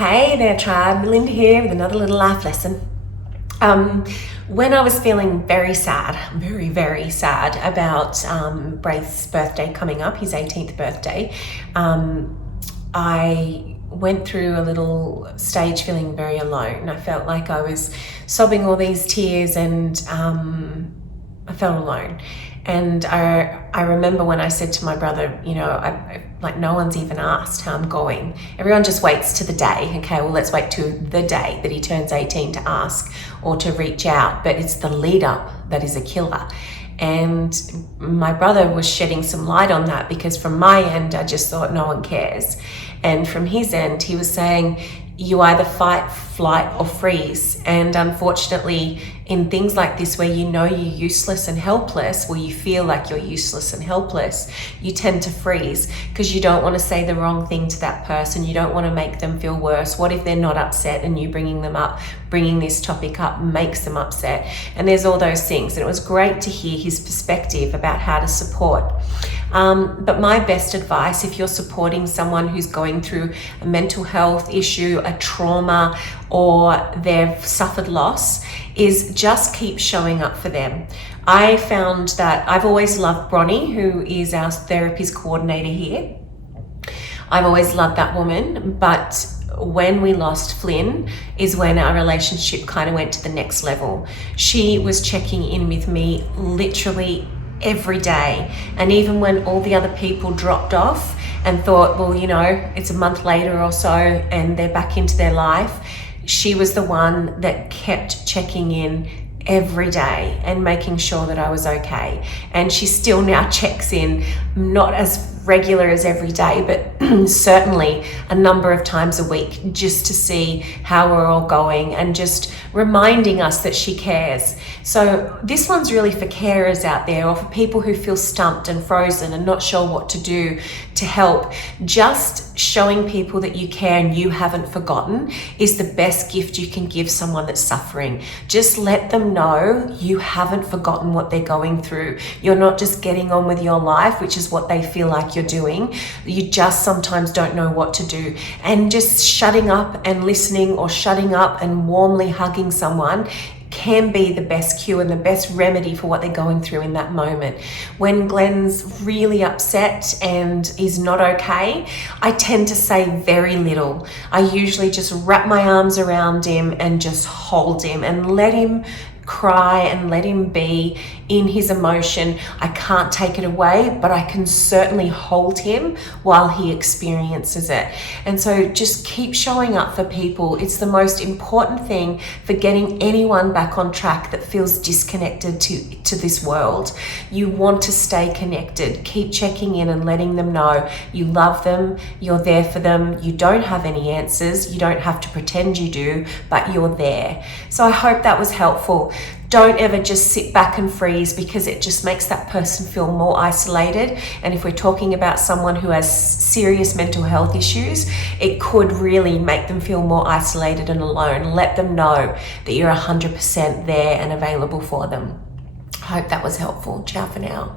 Hey there, tribe. Melinda here with another little life lesson. When I was feeling very sad, very sad about Braith's birthday coming up, his 18th birthday, I went through a little stage feeling very alone. I felt like I was sobbing all these tears and I felt alone. And I remember when I said to my brother, you know, like no one's even asked how I'm going. Everyone just waits to the day. Okay, well, let's wait to the day that he turns 18 to ask or to reach out. But it's the lead up that is a killer. And my brother was shedding some light on that, because from my end, I just thought no one cares. And from his end, he was saying, you either fight, flight, or freeze. And unfortunately, in things like this where you know you're useless and helpless, where you feel like you're useless and helpless, you tend to freeze because you don't want to say the wrong thing to that person. You don't want to make them feel worse. What if they're not upset and you bringing this topic up makes them upset? And there's all those things. And it was great to hear his perspective about how to support. But my best advice, if you're supporting someone who's going through a mental health issue, a trauma, or they've suffered loss, is just keep showing up for them. I found that I've always loved Bronnie, who is our therapist coordinator here. I've always loved that woman, but when we lost Flynn is when our relationship kind of went to the next level. She was checking in with me literally every day. And even when all the other people dropped off and thought, well, you know, it's a month later or so and they're back into their life, she was the one that kept checking in every day and making sure that I was okay. And she still now checks in, not as regular as every day, but certainly a number of times a week, just to see how we're all going and just reminding us that she cares. So this one's really for carers out there, or for people who feel stumped and frozen and not sure what to do to help. Just showing people that you care and you haven't forgotten is the best gift you can give someone that's suffering. Just let them know you haven't forgotten what they're going through. You're not just getting on with your life, which is what they feel like you're doing. You just sometimes don't know what to do. And just shutting up and listening, or shutting up and warmly hugging someone, can be the best cure and the best remedy for what they're going through in that moment. When Glenn's really upset and is not okay, I tend to say very little. I usually just wrap my arms around him and just hold him and let him cry and let him be in his emotion. I can't take it away, but I can certainly hold him while he experiences it. And so just keep showing up for people. It's the most important thing for getting anyone back on track that feels disconnected to this world. You want to stay connected. Keep checking in and letting them know you love them, you're there for them, you don't have any answers, you don't have to pretend you do, but you're there. So I hope that was helpful. Don't ever just sit back and freeze, because it just makes that person feel more isolated. And if we're talking about someone who has serious mental health issues, it could really make them feel more isolated and alone. Let them know that you're 100% there and available for them. I hope that was helpful. Ciao for now.